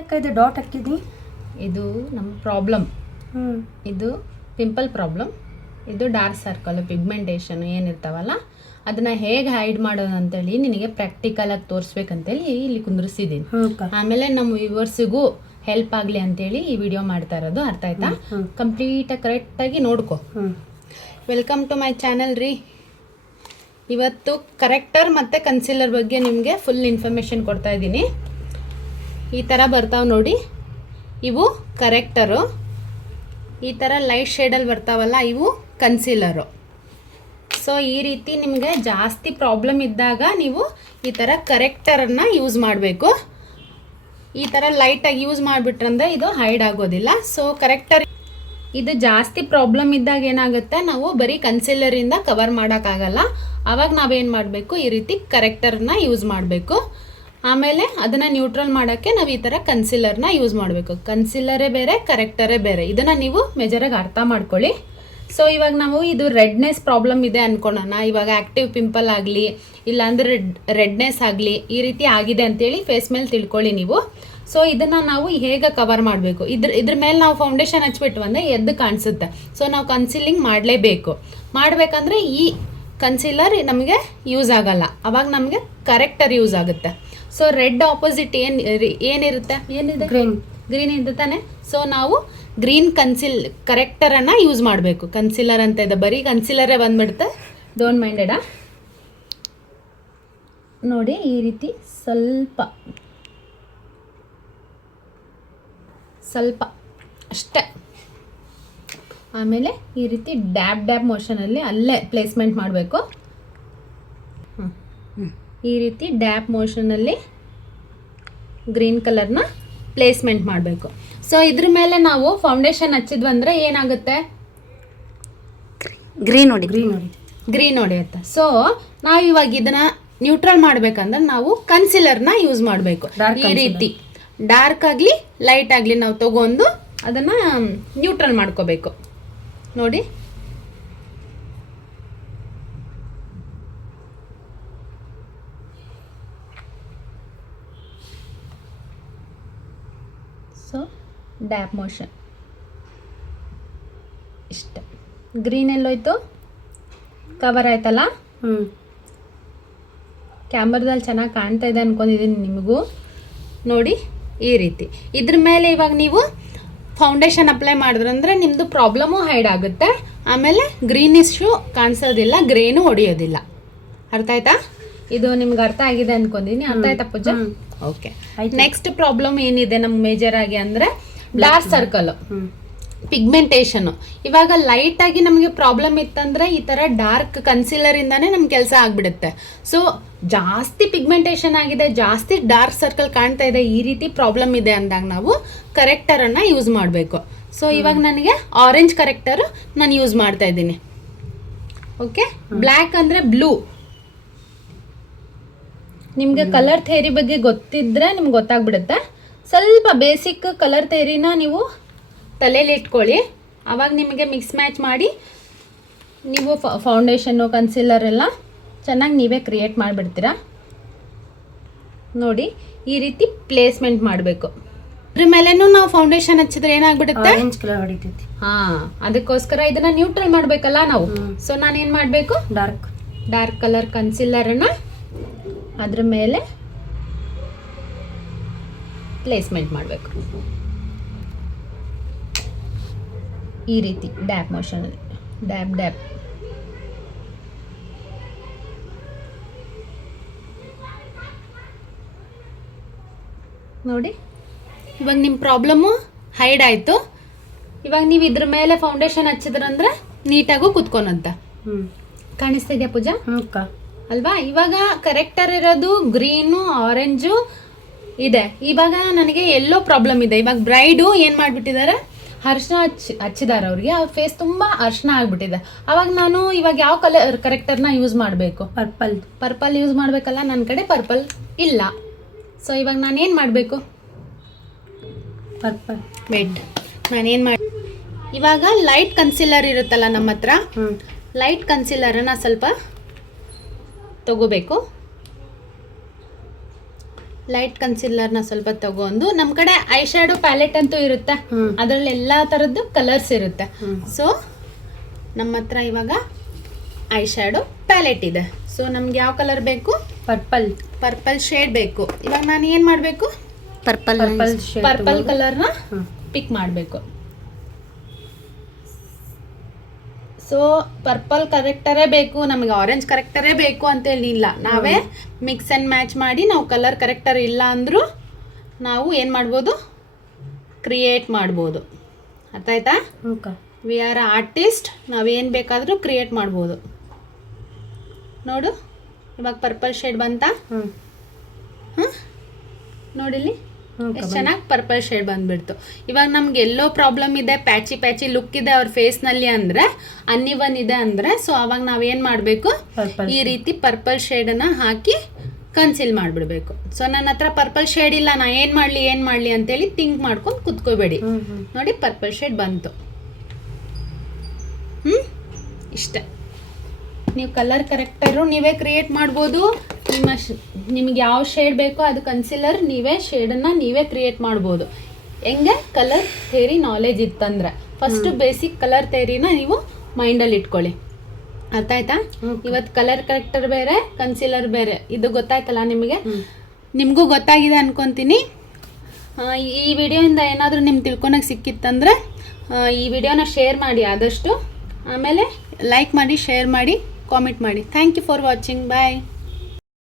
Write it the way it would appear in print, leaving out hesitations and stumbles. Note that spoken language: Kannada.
ಯಾಕೈತೆ ಡಾಟ್ ಹಾಕಿದ್ನಿ? ಇದು ನಮ್ಮ ಪ್ರಾಬ್ಲಮ್. ಹ್ಞೂ. ಇದು ಪಿಂಪಲ್ ಪ್ರಾಬ್ಲಮ್, ಇದು ಡಾರ್ಕ್ ಸರ್ಕಲ್, ಪಿಗ್ಮೆಂಟೇಷನ್ ಏನಿರ್ತಾವಲ್ಲ ಅದನ್ನು ಹೇಗೆ ಹೈಡ್ ಮಾಡೋದು ಅಂತೇಳಿ ನಿನಗೆ ಪ್ರಾಕ್ಟಿಕಲಾಗಿ ತೋರಿಸ್ಬೇಕಂತೇಳಿ ಇಲ್ಲಿ ಕುಂದ್ರಿಸಿದ್ದೀನಿ. ಆಮೇಲೆ ನಮ್ಮ ವ್ಯೂವರ್ಸಿಗೂ ಹೆಲ್ಪ್ ಆಗಲಿ ಅಂತೇಳಿ ಈ ವಿಡಿಯೋ ಮಾಡ್ತಾ ಇರೋದು. ಅರ್ಥ ಆಯ್ತಾ? ಕಂಪ್ಲೀಟಾಗಿ ಕರೆಕ್ಟಾಗಿ ನೋಡ್ಕೊ. ವೆಲ್ಕಮ್ ಟು ಮೈ ಚಾನಲ್ ರೀ. ಇವತ್ತು ಕರೆಕ್ಟರ್ ಮತ್ತು ಕನ್ಸೀಲರ್ ಬಗ್ಗೆ ನಿಮಗೆ ಫುಲ್ ಇನ್ಫಾರ್ಮೇಷನ್ ಕೊಡ್ತಾ ಇದ್ದೀನಿ. ಈ ಥರ ಬರ್ತಾವೆ ನೋಡಿ, ಇವು ಕರೆಕ್ಟರು. ಈ ಥರ ಲೈಟ್ ಶೇಡಲ್ಲಿ ಬರ್ತಾವಲ್ಲ ಇವು ಕನ್ಸೀಲರು. ಸೊ ಈ ರೀತಿ ನಿಮಗೆ ಜಾಸ್ತಿ ಪ್ರಾಬ್ಲಮ್ ಇದ್ದಾಗ ನೀವು ಈ ಥರ ಕರೆಕ್ಟರನ್ನು ಯೂಸ್ ಮಾಡಬೇಕು. ಈ ಥರ ಲೈಟಾಗಿ ಯೂಸ್ ಮಾಡಿಬಿಟ್ರಂದ್ರೆ ಇದು ಹೈಡ್ ಆಗೋದಿಲ್ಲ. ಸೊ ಕರೆಕ್ಟರ್ ಇದು ಜಾಸ್ತಿ ಪ್ರಾಬ್ಲಮ್ ಇದ್ದಾಗ ಏನಾಗುತ್ತೆ, ನಾವು ಬರೀ ಕನ್ಸೀಲರಿಂದ ಕವರ್ ಮಾಡೋಕ್ಕಾಗಲ್ಲ. ಆವಾಗ ನಾವೇನು ಮಾಡಬೇಕು, ಈ ರೀತಿ ಕರೆಕ್ಟರ್ನ ಯೂಸ್ ಮಾಡಬೇಕು. ಆಮೇಲೆ ಅದನ್ನು ನ್ಯೂಟ್ರಲ್ ಮಾಡೋಕ್ಕೆ ನಾವು ಈ ಥರ ಕನ್ಸೀಲರ್ನ ಯೂಸ್ ಮಾಡಬೇಕು. ಕನ್ಸೀಲರೇ ಬೇರೆ, ಕರೆಕ್ಟರೇ ಬೇರೆ. ಇದನ್ನು ನೀವು ಮೆಜರಾಗಿ ಅರ್ಥ ಮಾಡ್ಕೊಳ್ಳಿ. ಸೊ ಇವಾಗ ನಾವು ಇದು ರೆಡ್ನೆಸ್ ಪ್ರಾಬ್ಲಮ್ ಇದೆ ಅಂದ್ಕೊಳ್ಳೋಣ. ಇವಾಗ ಆ್ಯಕ್ಟಿವ್ ಪಿಂಪಲ್ ಆಗಲಿ ಇಲ್ಲಾಂದರೆ ರೆಡ್ನೆಸ್ ಆಗಲಿ ಈ ರೀತಿ ಆಗಿದೆ ಅಂತೇಳಿ ಫೇಸ್ ಮೇಲೆ ತಿಳ್ಕೊಳ್ಳಿ ನೀವು. ಸೊ ಇದನ್ನು ನಾವು ಹೇಗೆ ಕವರ್ ಮಾಡಬೇಕು, ಇದ್ರ ಮೇಲೆ ನಾವು ಫೌಂಡೇಶನ್ ಹಚ್ಬಿಟ್ಟು ಅಂದರೆ ಎದ್ದು ಕಾಣಿಸುತ್ತೆ. ಸೊ ನಾವು ಕನ್ಸೀಲಿಂಗ್ ಮಾಡಲೇಬೇಕು. ಮಾಡಬೇಕಂದ್ರೆ ಈ ಕನ್ಸೀಲರ್ ನಮಗೆ ಯೂಸ್ ಆಗಲ್ಲ, ಅವಾಗ ನಮಗೆ ಕರೆಕ್ಟರ್ ಯೂಸ್ ಆಗುತ್ತೆ. ಸೊ ರೆಡ್ ಆಪೋಸಿಟ್ ಏನಿರುತ್ತೆ, ಏನಿದೆ ಗ್ರೀನ್ ಇದೆ ತಾನೆ. ಸೊ ನಾವು ಗ್ರೀನ್ ಕರೆಕ್ಟರನ್ನು ಯೂಸ್ ಮಾಡಬೇಕು. ಕನ್ಸೀಲರ್ ಅಂತ ಇದೆ, ಬರೀ ಕನ್ಸೀಲರೇ ಬಂದ್ಬಿಡುತ್ತೆ. ಡೋಂಟ್ ಮೈಂಡೆಡಾ ನೋಡಿ, ಈ ರೀತಿ ಸ್ವಲ್ಪ ಅಷ್ಟೇ. ಆಮೇಲೆ ಈ ರೀತಿ ಡ್ಯಾಬ್ ಮೋಷನಲ್ಲಿ ಅಲ್ಲೇ ಪ್ಲೇಸ್ಮೆಂಟ್ ಮಾಡಬೇಕು. ಈ ರೀತಿ ಡ್ಯಾಬ್ ಮೋಷನಲ್ಲಿ ಗ್ರೀನ್ ಕಲರ್ನ ಪ್ಲೇಸ್ಮೆಂಟ್ ಮಾಡಬೇಕು. ಸೊ ಇದ್ರ ಮೇಲೆ ನಾವು ಫೌಂಡೇಶನ್ ಹಚ್ಚಿದ್ವಂದ್ರೆ ಏನಾಗುತ್ತೆ, ಗ್ರೀನ್ ಹೊಡೆಯುತ್ತೆ. ಸೊ ನಾವು ಇವಾಗ ಇದನ್ನ ನ್ಯೂಟ್ರಲ್ ಮಾಡ್ಬೇಕಂದ್ರೆ ನಾವು ಕನ್ಸೀಲರ್ನ ಯೂಸ್ ಮಾಡಬೇಕು. ಈ ರೀತಿ ಡಾರ್ಕ್ ಆಗಲಿ ಲೈಟ್ ಆಗಲಿ ನಾವು ತಗೊಂಡು ಅದನ್ನು ನ್ಯೂಟ್ರಲ್ ಮಾಡ್ಕೋಬೇಕು. ನೋಡಿ, ಸೊ ಡ್ಯಾಪ್ ಮೋಷನ್ ಇಷ್ಟ. ಗ್ರೀನ್ ಎಲ್ಲೋಯ್ತು, ಕವರ್ ಆಯ್ತಲ್ಲ. ಕ್ಯಾಮ್ರಾದಲ್ಲಿ ಚೆನ್ನಾಗಿ ಕಾಣ್ತಾ ಇದೆ ಅನ್ಕೊಂಡಿದ್ದೀನಿ ನಿಮಗೂ. ನೋಡಿ ಈ ರೀತಿ ಇದ್ರ ಮೇಲೆ ಇವಾಗ ನೀವು ಫೌಂಡೇಶನ್ ಅಪ್ಲೈ ಮಾಡಿದ್ರಂದ್ರೆ ನಿಮ್ಮದು ಪ್ರಾಬ್ಲಮು ಹೈಡ್ ಆಗುತ್ತೆ. ಆಮೇಲೆ ಗ್ರೀನಿಶು ಕಾಣಿಸೋದಿಲ್ಲ, ಗ್ರೇನು ಹೊಡೆಯೋದಿಲ್ಲ. ಅರ್ಥ ಆಯ್ತಾ? ಇದು ನಿಮ್ಗೆ ಅರ್ಥ ಆಗಿದೆ ಅನ್ಕೊಂಡಿದ್ದೀನಿ. ಅರ್ಥ ಆಯ್ತಾ ಪೂಜಾ? ಓಕೆ. ನೆಕ್ಸ್ಟ್ ಪ್ರಾಬ್ಲಮ್ ಏನಿದೆ ನಮ್ಮ ಮೇಜರ್ ಆಗಿ ಅಂದರೆ ಡಾರ್ಕ್ ಸರ್ಕಲ್, ಪಿಗ್ಮೆಂಟೇಷನು. ಇವಾಗ ಲೈಟಾಗಿ ನಮಗೆ ಪ್ರಾಬ್ಲಮ್ ಇತ್ತಂದರೆ ಈ ಥರ ಡಾರ್ಕ್ ಕನ್ಸೀಲರಿಂದಾನೇ ನಮ್ಮ ಕೆಲಸ ಆಗಿಬಿಡುತ್ತೆ. ಸೊ ಜಾಸ್ತಿ ಪಿಗ್ಮೆಂಟೇಷನ್ ಆಗಿದೆ, ಜಾಸ್ತಿ ಡಾರ್ಕ್ ಸರ್ಕಲ್ ಕಾಣ್ತಾ ಇದೆ, ಈ ರೀತಿ ಪ್ರಾಬ್ಲಮ್ ಇದೆ ಅಂದಾಗ ನಾವು ಕರೆಕ್ಟರನ್ನು ಯೂಸ್ ಮಾಡಬೇಕು. ಸೊ ಇವಾಗ ನನಗೆ ಆರೆಂಜ್ ಕರೆಕ್ಟರ್ ನಾನು ಯೂಸ್ ಮಾಡ್ತಾ ಇದ್ದೀನಿ. ಓಕೆ. ಬ್ಲ್ಯಾಕ್ ಅಂದರೆ ಬ್ಲೂ. ನಿಮಗೆ ಕಲರ್ ಥೇರಿ ಬಗ್ಗೆ ಗೊತ್ತಿದ್ದರೆ ನಿಮ್ಗೆ ಗೊತ್ತಾಗ್ಬಿಡುತ್ತೆ. ಸ್ವಲ್ಪ ಬೇಸಿಕ್ ಕಲರ್ ಥೇರಿನ ನೀವು ತಲೆಯಲ್ಲಿ ಇಟ್ಕೊಳ್ಳಿ. ಆವಾಗ ನಿಮಗೆ ಮಿಕ್ಸ್ ಮ್ಯಾಚ್ ಮಾಡಿ ನೀವು ಫೌಂಡೇಶನ್ನು ಕನ್ಸೀಲರ್ ಎಲ್ಲ ಚೆನ್ನಾಗಿ ನೀವೇ ಕ್ರಿಯೇಟ್ ಮಾಡಿಬಿಡ್ತೀರಾ. ನೋಡಿ ಈ ರೀತಿ ಪ್ಲೇಸ್ಮೆಂಟ್ ಮಾಡಬೇಕು. ಅದ್ರ ಮೇಲೇನು ನಾವು ಫೌಂಡೇಶನ್ ಹಚ್ಚಿದ್ರೆ ಏನಾಗ್ಬಿಡುತ್ತೆ, ಹಾಂ, ಅದಕ್ಕೋಸ್ಕರ ಇದನ್ನ ನ್ಯೂಟ್ರಲ್ ಮಾಡಬೇಕಲ್ಲ ನಾವು. ಸೊ ನಾನೇನು ಮಾಡಬೇಕು, ಡಾರ್ಕ್ ಕಲರ್ ಕನ್ಸೀಲರನ್ನು ಅದ್ರ ಮೇಲೆ ಪ್ಲೇಸ್ಮೆಂಟ್ ಮಾಡಬೇಕು. ಈ ರೀತಿ ಡ್ಯಾಪ್ ಮೋಷನಲ್ಲಿ ಡ್ಯಾಪ್. ನೋಡಿ ಇವಾಗ ನಿಮ್ಮ ಪ್ರಾಬ್ಲಮ್ಮು ಹೈಡ್ ಆಯಿತು. ಇವಾಗ ನೀವು ಇದ್ರ ಮೇಲೆ ಫೌಂಡೇಶನ್ ಹಚ್ಚಿದ್ರಂದ್ರೆ ನೀಟಾಗೂ ಕುತ್ಕೊನಂತ ಕಾಣಿಸ್ತಿದ್ಯಾ ಪೂಜಾ? ಅಲ್ವಾ? ಇವಾಗ ಕರೆಕ್ಟರ್ ಇರೋದು ಗ್ರೀನು ಆರೆಂಜು ಇದೆ. ಇವಾಗ ನನಗೆ ಎಲ್ಲೋ ಪ್ರಾಬ್ಲಮ್ ಇದೆ. ಇವಾಗ ಬ್ರೈಡು ಏನು ಮಾಡಿಬಿಟ್ಟಿದ್ದಾರೆ, ಅರ್ಶಿನ ಹಚ್ಚಿದ್ದಾರೆ ಅವ್ರಿಗೆ, ಅವ್ರ ಫೇಸ್ ತುಂಬ ಅರ್ಶಿನ ಆಗಿಬಿಟ್ಟಿದೆ. ಅವಾಗ ನಾನು ಇವಾಗ ಯಾವ ಕಲರ್ ಕರೆಕ್ಟರ್ನ ಯೂಸ್ ಮಾಡಬೇಕು? ಪರ್ಪಲ್ ಯೂಸ್ ಮಾಡಬೇಕಲ್ಲ. ನನ್ನ ಕಡೆ ಪರ್ಪಲ್ ಇಲ್ಲ. ಸೊ ಇವಾಗ ನಾನೇನು ಮಾಡಬೇಕು, ವೇಟ್, ನಾನೇನು ಮಾಡಿ ಇವಾಗ ಲೈಟ್ ಕನ್ಸೀಲರ್ ಇರುತ್ತಲ್ಲ ನಮ್ಮ ಹತ್ರ, ಲೈಟ್ ಕನ್ಸೀಲರನ್ನು ಸ್ವಲ್ಪ ತಗೋಬೇಕು. ಲೈಟ್ ಕನ್ಸಿಲ್ಲರ್ನ ಸ್ವಲ್ಪ ತಗೊಂಡು ನಮ್ಮ ಕಡೆ ಐ ಶ್ಯಾಡೋ ಪ್ಯಾಲೆಟ್ ಅಂತೂ ಇರುತ್ತೆ, ಅದರಲ್ಲಿ ಎಲ್ಲ ಥರದ್ದು ಕಲರ್ಸ್ ಇರುತ್ತೆ. ಸೊ ನಮ್ಮ ಹತ್ರ ಇವಾಗ ಐ ಶ್ಯಾಡೋ ಪ್ಯಾಲೆಟ್ ಇದೆ. ಸೊ ನಮ್ಗೆ ಯಾವ ಕಲರ್ ಬೇಕು? ಪರ್ಪಲ್ ಶೇಡ್ ಬೇಕು. ಇವಾಗ ನಾನು ಏನು ಮಾಡಬೇಕು? ಪರ್ಪಲ್ ಕಲರ್ನ ಪಿಕ್ ಮಾಡಬೇಕು. ಸೊ ಪರ್ಪಲ್ ಕರೆಕ್ಟರೇ ಬೇಕು, ನಮಗೆ ಆರೆಂಜ್ ಕರೆಕ್ಟರೇ ಬೇಕು ಅಂತೇಳಿ ಇಲ್ಲ, ನಾವೇ ಮಿಕ್ಸ್ ಆ್ಯಂಡ್ ಮ್ಯಾಚ್ ಮಾಡಿ ನಾವು ಕಲರ್ ಕರೆಕ್ಟರ್ ಇಲ್ಲ ಅಂದರೂ ನಾವು ಏನು ಮಾಡ್ಬೋದು? ಕ್ರಿಯೇಟ್ ಮಾಡ್ಬೋದು. ಅರ್ಥ ಆಯ್ತಾ? ವಿ ಆರ್ ಆರ್ಟಿಸ್ಟ್, ನಾವೇನು ಬೇಕಾದರೂ ಕ್ರಿಯೇಟ್ ಮಾಡ್ಬೋದು. ನೋಡು ಇವಾಗ ಪರ್ಪಲ್ ಶೇಡ್ ಬಂತಾ? ನೋಡಿಲ್ಲಿ ಎಷ್ಟು ಚೆನ್ನಾಗಿ ಪರ್ಪಲ್ ಶೇಡ್ ಬಂದ್ಬಿಡ್ತು. ಇವಾಗ ನಮ್ಗೆ ಎಲ್ಲೋ ಪ್ರಾಬ್ಲಮ್ ಇದೆ, ಪ್ಯಾಚಿ ಲುಕ್ ಇದೆ ಅವ್ರ ಫೇಸ್ನಲ್ಲಿ ಅಂದರೆ, ಅನ್ಇವನ್ ಇದೆ ಅಂದರೆ, ಸೊ ಅವಾಗ ನಾವೇನು ಮಾಡಬೇಕು? ಈ ರೀತಿ ಪರ್ಪಲ್ ಶೇಡನ್ನು ಹಾಕಿ ಕನ್ಸಿಲ್ ಮಾಡಿಬಿಡ್ಬೇಕು. ಸೊ ನನ್ನ ಹತ್ರ ಪರ್ಪಲ್ ಶೇಡ್ ಇಲ್ಲ, ನಾ ಏನು ಮಾಡಲಿ ಅಂತೇಳಿ ಥಿಂಕ್ ಮಾಡ್ಕೊಂಡು ಕುತ್ಕೋಬೇಡಿ. ನೋಡಿ ಪರ್ಪಲ್ ಶೇಡ್ ಬಂತು. ಇಷ್ಟೇ. ನೀವು ಕಲರ್ ಕರೆಕ್ಟರು ನೀವೇ ಕ್ರಿಯೇಟ್ ಮಾಡ್ಬೋದು. ನಿಮಗೆ ಯಾವ ಶೇಡ್ ಬೇಕೋ ಅದು ಕನ್ಸಿಲರ್ ನೀವೇ ಶೇಡನ್ನು ನೀವೇ ಕ್ರಿಯೇಟ್ ಮಾಡ್ಬೋದು. ಹೆಂಗೆ? ಕಲರ್ ಥೇರಿ ನಾಲೆಜ್ ಇತ್ತಂದ್ರೆ ಫಸ್ಟ್ ಬೇಸಿಕ್ ಕಲರ್ ಥೇರಿನ ನೀವು ಮೈಂಡಲ್ಲಿ ಇಟ್ಕೊಳ್ಳಿ. ಅರ್ಥ ಆಯ್ತಾ? ಇವತ್ತು ಕಲರ್ ಕರೆಕ್ಟರ್ ಬೇರೆ, ಕನ್ಸಿಲರ್ ಬೇರೆ, ಇದು ಗೊತ್ತಾಯ್ತಲ್ಲ ನಿಮಗೆ? ನಿಮಗೂ ಗೊತ್ತಾಗಿದೆ ಅನ್ಕೊತೀನಿ. ಈ ವಿಡಿಯೋಯಿಂದ ಏನಾದರೂ ನಿಮ್ಗೆ ತಿಳ್ಕೊಳಕ್ಕೆ ಸಿಕ್ಕಿತ್ತಂದರೆ ಈ ವಿಡಿಯೋನ ಶೇರ್ ಮಾಡಿ ಆದಷ್ಟು. ಆಮೇಲೆ ಲೈಕ್ ಮಾಡಿ, ಶೇರ್ ಮಾಡಿ, ಕಾಮೆಂಟ್ ಮಾಡಿ. Thank you for watching. Bye.